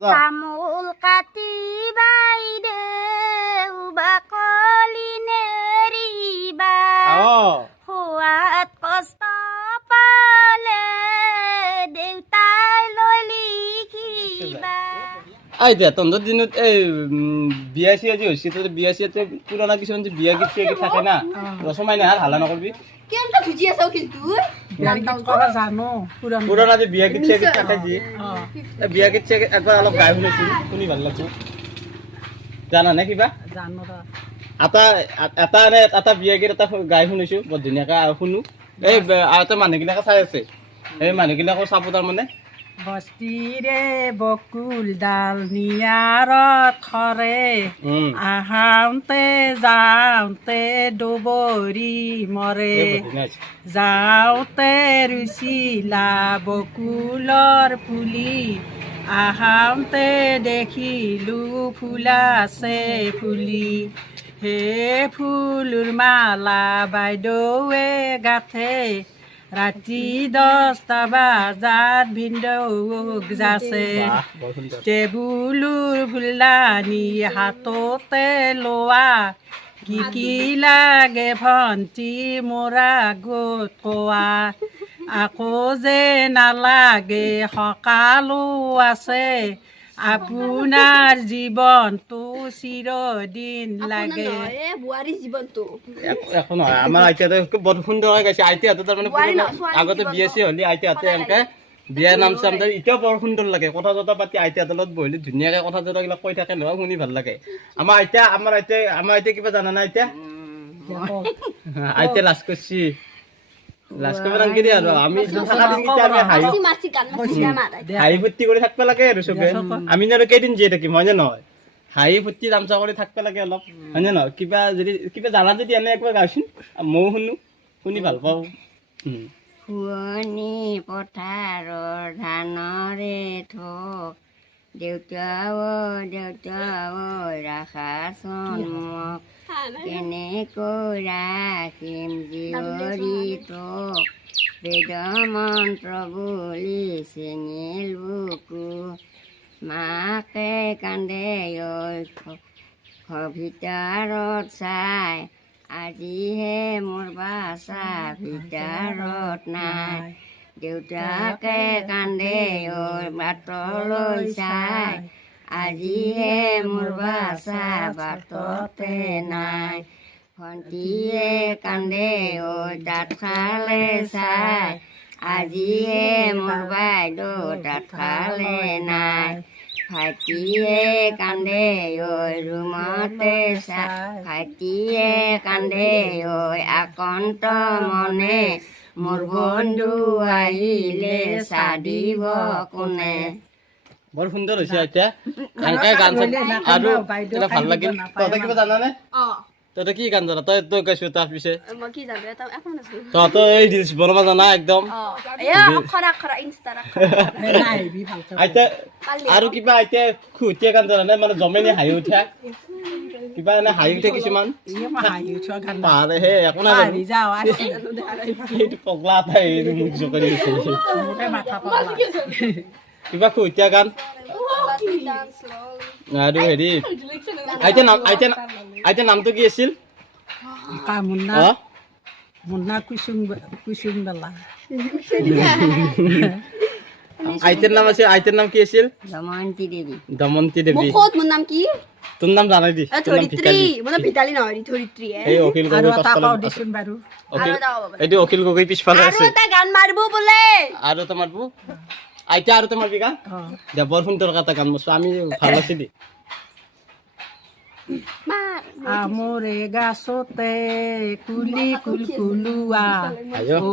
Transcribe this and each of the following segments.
তামোল কাটি বাইদেউ বাকলি নেৰিবা খোৱাত কষ্ট পালে দেউতাই লৈ লিখিবা। আইতা তহঁতৰ দিনত এই বিয়া চিয়া যে হৈছে তহঁতে বিয়া চিয়াতে পুৰণা কিছুমান যে বিয়া গীত চিয়া গীত থাকে না ৰচমাই নাই হাল্লা নকৰবি কেনেকৈ বুজি আছাও কিন্তু পুৰণা যে বিয়া গীত চিয়া গীত থাকে যে বিয়া গীত চিয়া গীত একবাৰ অলপ গাই শুনিছোঁ শুনি ভাল লাগছে জানা নে কিবা এটা বিয়া গীত এটা গাই শুনিছোঁ বৰ ধুনীয়াকৈ শুনো এই এটা মানুহবিলাকে চাই আছে এই মানুহবিলাকো চাব তাৰমানে বস্তিৰে বকুল ডাল নিয়াৰত খৰে আহাওঁতে যাওঁতে দুবৰি মৰে যাওঁতে ৰুচিলা বকুলৰ ফুলি আহাওঁতে দেখিলোঁ ফুলাছে ফুলি হে ফুলৰ মালা বাইদেৱে গাঁঠে ৰাতি 10টা বজাত ভিনদেউক যাছে টেবুলৰ ফুলদানি হাততে লোৱা কি লাগে ভণ্টি মোৰা গোট কোৱা আকৌ যে নালাগে সকালো আছে আপোনাৰ জীৱনটো চিৰদিন লাগে বোৱাৰী জীৱনটো একো নহয় আমাৰ আইতাহঁতে বৰ সুন্দৰকৈ গাইছে আইতাহঁতে তাৰমানে আগতে বিয়া চিয়া হ'লে আইতাহঁতে এনেকৈ বিয়া নাম চাম এতিয়াও বৰ সুন্দৰ লাগে কথা চথা পাতি আইতাহঁতৰ লগত বহিলে ধুনীয়াকৈ কথা চথাবিলাক কৈ থাকে নহয় শুনি ভাল লাগে আমাৰ আইতাই কিবা জানা নাই আইতাই লাজ কৰিছে লাজ কৰিব নালাগে আৰু আমি হাঁহি ফূৰ্তি কৰি থাকিব লাগে আৰু চবে আমি আৰু কেইদিন জীয়াই থাকিম হয় নে নহয় হাঁহি ফূৰ্তি তামচা কৰি থাকিব লাগে অলপ হয় নে নহয় কিবা জানা যদি এনে একবাৰ গাইছোন ময়ো শুনি ভাল পাওঁ শুৱনি পথাৰৰ ধানৰে থোক দেউতা ৰাখাচোন মোক কেনেকৈ ৰাখিম জীয়ৰী তোক বেদ মন্ত্ৰ বুলি চেঙিল বুকু মাকে কান্দে ভিতৰত চাই আজিহে মোৰ বাচা ভিতৰত নাই দেউতাকে কান্দে বাটলৈ চাই আজিহে মোৰ বাচা বাটতে নাই ভণ্টিয়ে কান্দে তাঁতশালে চাই আজিহে মোৰ বাইদেউ তাঁতশালে নাই ভাইটিয়ে কান্দে ৰুমতে চাই ভাইটিয়ে কান্দে আকন্ত মনে মোৰ বন্ধু আহিলে চাদিব কোনে বৰ সুন্দৰ হৈছে এতিয়া এনেকৈ গান আৰু এটা ভাল লাগিল তহঁতে কিবা জানানে তহঁতে কি গান জানা তই গাইছো তাৰ পিছে তহঁতে এই ৰিলচ বনাব জানা একদম আইতা আৰু কিবা আইতা খুহুতীয়া গান জানানে মানে জমেনি হাঁহি উঠা কিবা এনে হাঁহি উঠে কিছুমান পাহাৰে হে একো নাই এইটো পগলা এটাই মুখ জোকাৰি উঠে কিবা খুহুতীয়া গান আৰু হেৰি আইতা নামটো কি আছিল মুন্না কুসুম বেলা আইতাৰ নাম আছিল আইতাৰ নাম কি আছিল দমন্তী দেৱী মোৰ নাম কি তোৰ নাম জানাই দি এইটো অখিল গগৈ পিছফালে আছে আৰু এটা মাৰবো আইতা আৰু তোমাৰ গান দে বৰ সুন্দৰ এটা গান মাৰছো আমি ভাল লাগছে দি আমরে গাছতে কুলি কুলকুলুয়া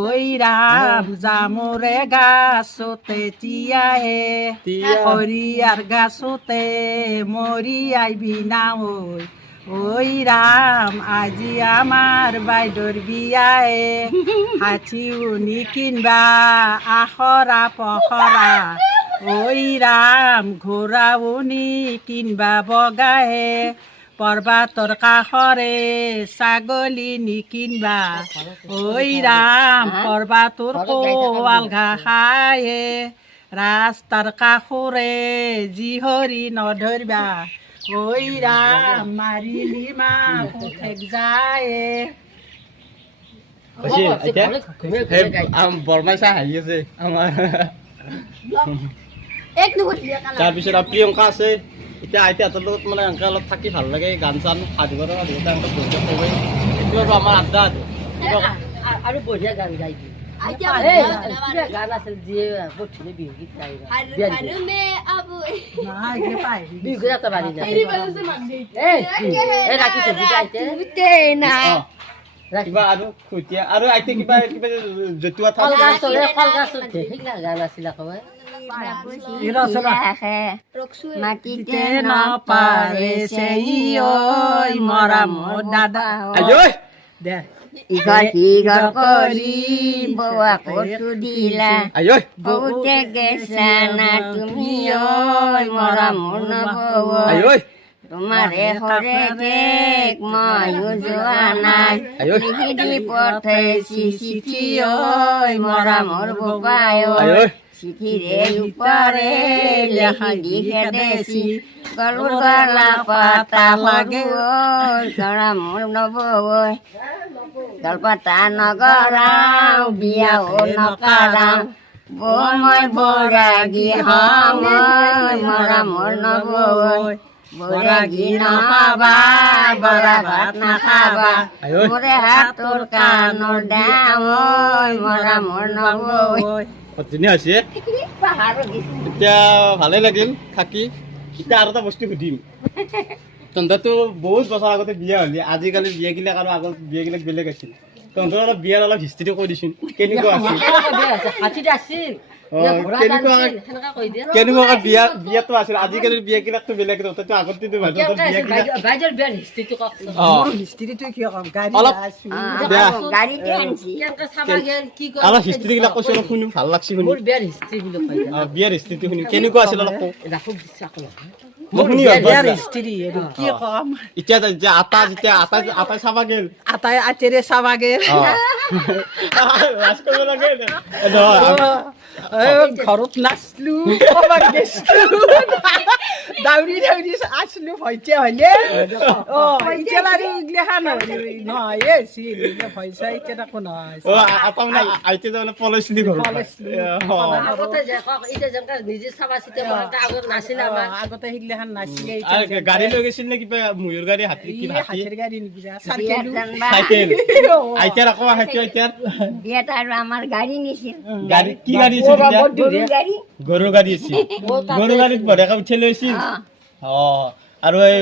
ওই রাম জামরে গাছতে টিয়াহে হরিয়ার গাছতে মরি আইবি না ওই রাম আজি আমার বাইদর বিয়ায়ে হাঁচি উনি কিনবা আখরা পখরা ওই রাম ঘোড়া উনি কিনবা বগাহে পৰ্বতৰ কাষৰে ছাগলী নিকিনবা ঐ ৰাম পৰ্বতৰ কোৱাল ঘাঁহ খায়ে ৰাস্তাৰ কাষৰে যি হৰি নধৰিবা ঐ ৰাম মাৰিলি মা পুতেক যায় হৈছে এতিয়া বৰমাই চাই হাঁহি আছে আমাৰ তাৰপিছত আৰু প্ৰিয়ংকা আছে এতিয়া আইতাহঁতৰ লগত মানে এনেকৈ অলপ থাকি ভাল লাগে গান চান সাধু কথা দেউতা এনেকৈ বহি ক'বই এইটো আৰু আমাৰ আড্ডা আৰু বঢ়িয়া গান গাই দিয়ে গান আছিল যিয়ে পঠিলে বিহু গীত গাই বিহু গীত এটা বাঢ়ি যায় ৰাখি থবি আইতে কিবা আৰু খুটিয়া আৰু আইতে কিবা কিবা জতুৱা কল থাক গাছত সেইগিলা গান আছিল আকৌ মাটিতে নপাৰেছে ঐ মৰা মোৰ দাদা আইঐ দে ইঘৰ সিঘৰ কৰি বৌৱা কটো দিলা আইঐ বহুতে গেছা না তুমি ঐ মৰা মোৰ নবৌ আইঐ তোমাৰে হৰে দেখ ময়ো যোৱা নাই লিখি দি পঠাইছি চিঠি ঐ মৰা মোৰ বোপাই আইঐ চিঠিৰে উপৰে লিখি দি খেদেছি গলুৰ গলা পাতা লাগে ঐ ধৰা মোৰ নবৌ গলপাতা নগৰাও বিয়াও নকৰাও বৌ মই বৰাগী হম ঐ মৰা মোৰ নবৌ বৰাগী নহাবা বৰা ভাত নাখাবা আইঐ মোৰে হাতৰ কাণৰ দাম ঐ মৰা মোৰ নবৌ ধুনীয়া হৈছে পাহাৰৰ গীত এতিয়া ভালে লাগিল থাকি এতিয়া আৰু এটা বস্তু সুধিম তহঁতৰতো বহুত বছৰ আগতে বিয়া হ'লি আজিকালি বিয়াগিলাক আৰু আগৰ বিয়াগিলাক বেলেগ আছিল তহঁতৰ অলপ বিয়াৰ অলপ হিষ্ট্ৰীটো কৈ দিছোন কেনেকুৱা আছিল হাতীতে আছিল কেনেকুৱা বিয়াটো আছিল আজিকালিৰ বিয়াগিলাকতো বেলেগ তহঁতৰতো আগতেতো বিয়াগিলাক বাইদেউৰ বিয়াৰ হিষ্ট্ৰীটো কওক মোৰ হিষ্ট্ৰীটো কি ক'ম গাড়ী অলপ আছো বেয়া গাড়ীতে আনছি কেনেকৈ চাবা গেল কি কৰে অলপ হিষ্ট্ৰীগিলাক কৈছে অলপ শুনো ভাল লাগছে শুনি মোৰ বিয়াৰ হিষ্ট্ৰী বুলি কয় বিয়াৰ হিষ্ট্ৰীটো শুনি কেনেকুৱা আছিল অলপ কওঁ ৰাখক বিশ্বাস নকৰা মই শুনি বিয়াৰ হিষ্ট্ৰী এইটো কি ক'ম এতিয়া যেতিয়া আটা চাবা গেল আটাই আতেৰে চাবা গেল লাজ কৰিব লাগে নহয় ঘৰত নাচলো ক'ৰবাত গেছলো দাউৰি দাউৰি আছিলো ভয়তে হলে এতিয়া আৰু এইগিলাখান নহয় ভয় চাই এতিয়া একো নহয় আটা মানে আইতে তাৰমানে পলাইছিলি ঘৰৰ পৰা। আগতে যে কওক এতিয়া যেনেকৈ নিজে চাবা চিতে আগত নাছিলে আমাৰ আগতে সেইগিলাখান নাছিলে আৰু গাড়ী লৈ গৈছিল নে কিবা ময়ূৰ গাড়ী হাতী কিবা হাতী হাতীৰ গাড়ী নেকি বিয়াত চাইকেলো জানবা চাইকেল আইতাৰ আকৌ আহে আইতাৰ বিয়াত আৰু আমাৰ গাড়ী নিছিল গাড়ী কি গাড়ী আছিল তেতিয়া? গৰুৰ গাড়ী গৰুৰ গাড়ী আছিল গৰুৰ গাড়ীত বঢ়িয়াকৈ উঠি লৈছিল আৰু এই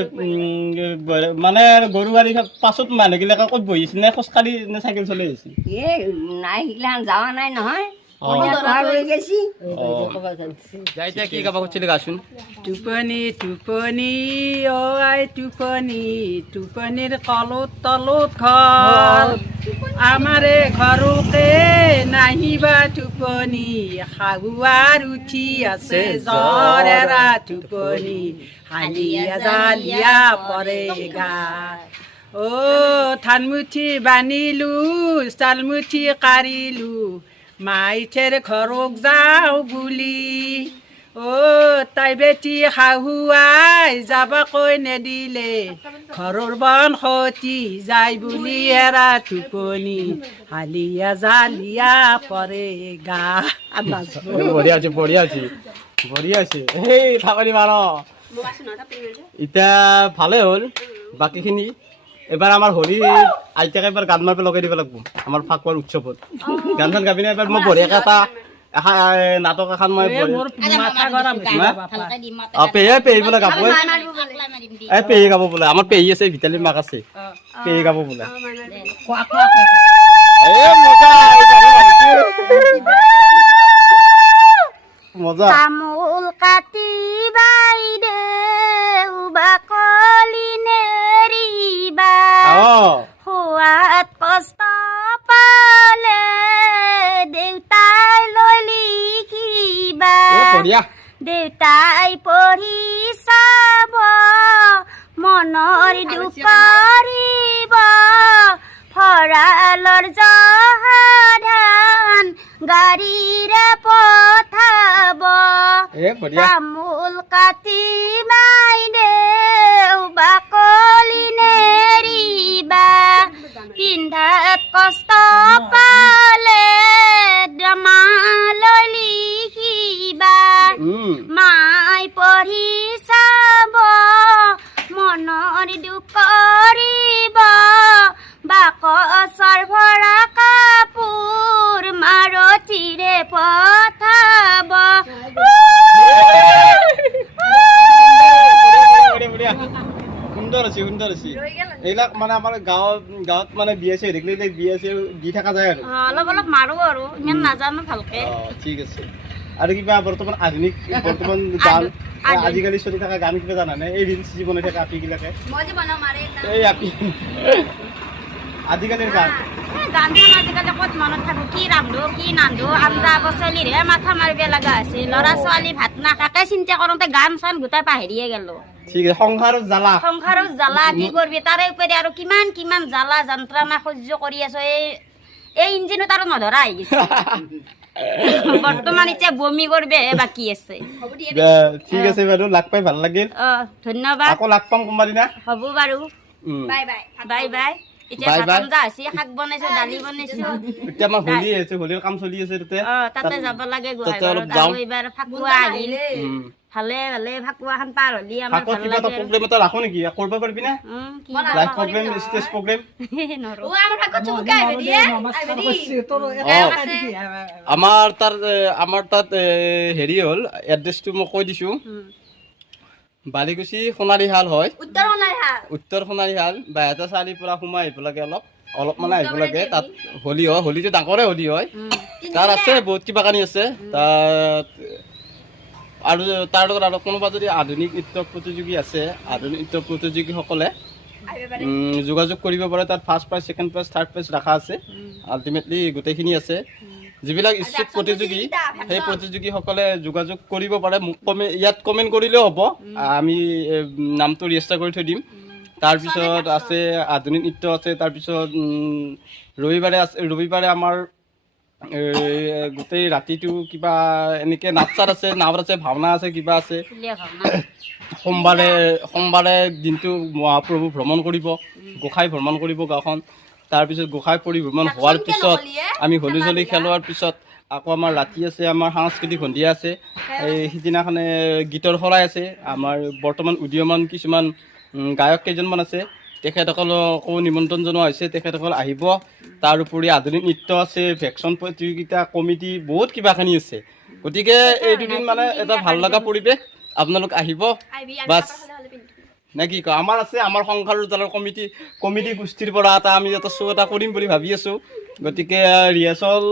মানে গৰু গাড়ী পাছত মানুহবিলাকে ক'ত বহিছিল নে খোজকাঢ়ি নে চাইকেল চলাই আহিছিল নাই সিগিলাখান যোৱা নাই নহয় লৈ গেছি এতিয়া কি গাব খুজিছিলে গাচোন টোপনি টোপনি অ' আই টোপনি টোপনিৰ কলত তলত ঘৰ আমাৰে ঘৰতে নাহিবা টোপনি শাহুৱাৰ উঠি আছে জ্বৰেৰা টোপনি হালিয়া জালিয়া পৰে গা অ' ধানমুঠি বান্ধিলো চালমুঠি কাঢ়িলো মাইঠেৰ ঘৰক যাওঁ বুলি অ' তাই বেটি শাহুৱাই যাবাকৈ নেদিলে ঘৰৰ বন সতি যায় বুলি এৰা টোপনি হালিয়া জালিয়া পৰে গা বঢ়িয়া আছে বঢ়িয়া আছে বঢ়িয়া আছে সেই থাকনি মাৰ এতিয়া ভালে হ'ল বাকীখিনি এবাৰ আমাৰ হৰি আইতাকে এবাৰ গান মাৰিব লগাই দিব লাগিব আমাৰ ফাকুৱাৰ উৎসৱত গান চান গাবি না এবাৰ মই বঢ়িয়াকৈ এটা নাটক এখন মই মাথা গৰম পেহী পেহী বোলে গাব এই পেহী গাব বোলে আমাৰ পেহী আছে ভিতালী মাক আছে পেহী গাব বোলে মজা তামোল কাটি বাইদেউ বাকলি নেৰিবা হোৱাত কষ্ট পালে দেউতাই লৈ লিখিবা বঢ়িয়া দেউতাই পঢ়ি চাব মনৰ দুখ কৰিব ভঁৰালৰ জহা ধান গাড়ীৰে পঠাব বঢ়িয়া তামোল কাটি মাই দেউ বাকলি নেৰিবা পিন্ধাত কষ্ট পালে ড্ৰামালৈ লিখিবা মাই পঢ়ি চাব মনৰ দুখ কৰিব বাকচৰ ভৰা কাপোৰ মাৰতিৰে পঠাব সুন্দৰ আছে এইবিলাক মানে আমাৰ গাঁৱত মানে বিয়া চিয়া হৈ থাকিলে বিয়া চিয়া দি থকা যায় আৰু অলপ অলপ মাৰো আৰু ইমান নাজানো ভালকে ঠিক আছে আৰু কিবা বৰ্তমান আধুনিক বৰ্তমান গান আজিকালি চলি থকা গান কিবা জানানে এই ৰিলচ যি বনাই থাকে আপীবিলাকে এই আপী আজিকালিৰ গান গান চান আজিকালি ক'ত মনত থাকো কি ৰান্ধো কি নান্ধো আঞ্জা বচলিৰহে মাথা মাৰিব লগা হৈছে ল'ৰা ছোৱালী ভাত নাখাকে চিন্তা কৰোঁতে গান চান গোটাই পাহৰিয়ে গেলো ঠিক আছে সংসাৰৰ জ্বালা কি কৰবি তাৰে উপৰি আৰু কিমান কিমান জ্বালা যন্ত্ৰণা সহ্য কৰি আছো এই ইঞ্জিনত আৰু নধৰা হৈ গৈছে বৰ্তমান এতিয়া বমি কৰবেহে বাকী আছে ঠিক আছে বাৰু লাগ পাই ভাল লাগিল ধন্যবাদ আকৌ লাগ পাম কোনোবা দিনা হ'ব বাৰু বাই বাই এতিয়া ভাত আঞ্জা হৈছে শাক বনাইছো দালি বনাইছো এতিয়া আমাৰ হোলী আছে হোলীৰ কাম চলি আছে তাতে যাব লাগে গোহাইঘৰত আৰু এইবাৰ ফাকুৱা আহিল ভালে ভালে ফাকুৱাখন পাৰ হলি আমাৰ ভাল লাগে প্ৰগ্ৰেম এটা ৰাখো নেকি কৰিব পাৰিবি না লাইভ প্ৰগ্ৰেম ষ্টেজ প্ৰগ্ৰেম আমাৰ তাত হেৰি হ'ল এড্ৰেছটো মই কৈ দিছো বালিকুচি সোণাৰীহাল হয় উত্তৰ সোণাৰীহাল ২২৪ৰ পৰা সোমাই আহিব লাগে অলপ মানে আহিব লাগে তাত হোলী হয় হোলীটো ডাঙৰে হোলী হয় তাত আছে বহুত কিবা কানি আছে তাত আৰু তাৰ লগত আৰু কোনোবা যদি আধুনিক নৃত্য প্ৰতিযোগী আছে আধুনিক নৃত্য প্ৰতিযোগীসকলে যোগাযোগ কৰিব পাৰে তাত first prize second prize third prize ৰাখা আছে আল্টিমেটলি গোটেইখিনি আছে যিবিলাক ইচ্ছুক প্ৰতিযোগী সেই প্ৰতিযোগীসকলে যোগাযোগ কৰিব পাৰে মোক ইয়াত কমেণ্ট কৰিলেও হ'ব আমি নামটো ৰেজিষ্টাৰ কৰি থৈ দিম তাৰপিছত আছে আধুনিক নৃত্য আছে তাৰপিছত ৰবিবাৰে আমাৰ গোটেই ৰাতিটো কিবা এনেকৈ নাচ চাত আছে নাট আছে ভাওনা আছে কিবা আছে সোমবাৰে দিনটো মহাপ্ৰভু ভ্ৰমণ কৰিব গোসাঁই ভ্ৰমণ কৰিব গাঁওখন তাৰপিছত গোসাঁই পৰিভ্ৰমণ হোৱাৰ পিছত আমি হোলী চলি খেলোৱাৰ পিছত আকৌ আমাৰ ৰাতি আছে আমাৰ সাংস্কৃতিক সন্ধিয়া আছে এই সিদিনাখনে গীতৰ শৰাই আছে আমাৰ বৰ্তমান উদীয়মান কিছুমান গায়ক কেইজনমান আছে তেখেতসকলকো নিমন্ত্ৰণ জনোৱা হৈছে তেখেতসকল আহিব তাৰ উপৰি আধুনিক নৃত্য আছে ভেকচন প্ৰতিযোগিতা কমিটি বহুত কিবাখিনি আছে গতিকে এই দুদিন মানে এটা ভাল লগা পৰিৱেশ আপোনালোক আহিব বাছ নে কি কয় আমাৰ আছে আমাৰ সংসাৰৰ জালৰ কমিটি গোষ্ঠীৰ পৰা আমি এটা শ্ব' এটা কৰিম বুলি ভাবি আছোঁ গতিকে ৰিহাৰ্চেল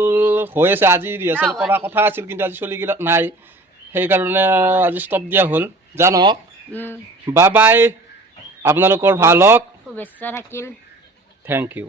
হৈ আছে আজি ৰিহাৰ্চেল কৰাৰ কথা আছিল কিন্তু আজি চলিগিলাক নাই সেইকাৰণে আজি ষ্টপ দিয়া হ'ল জানক বাই বাই আপোনালোকৰ ভাল হওক শুভেচ্ছা থাকিল থেংক ইউ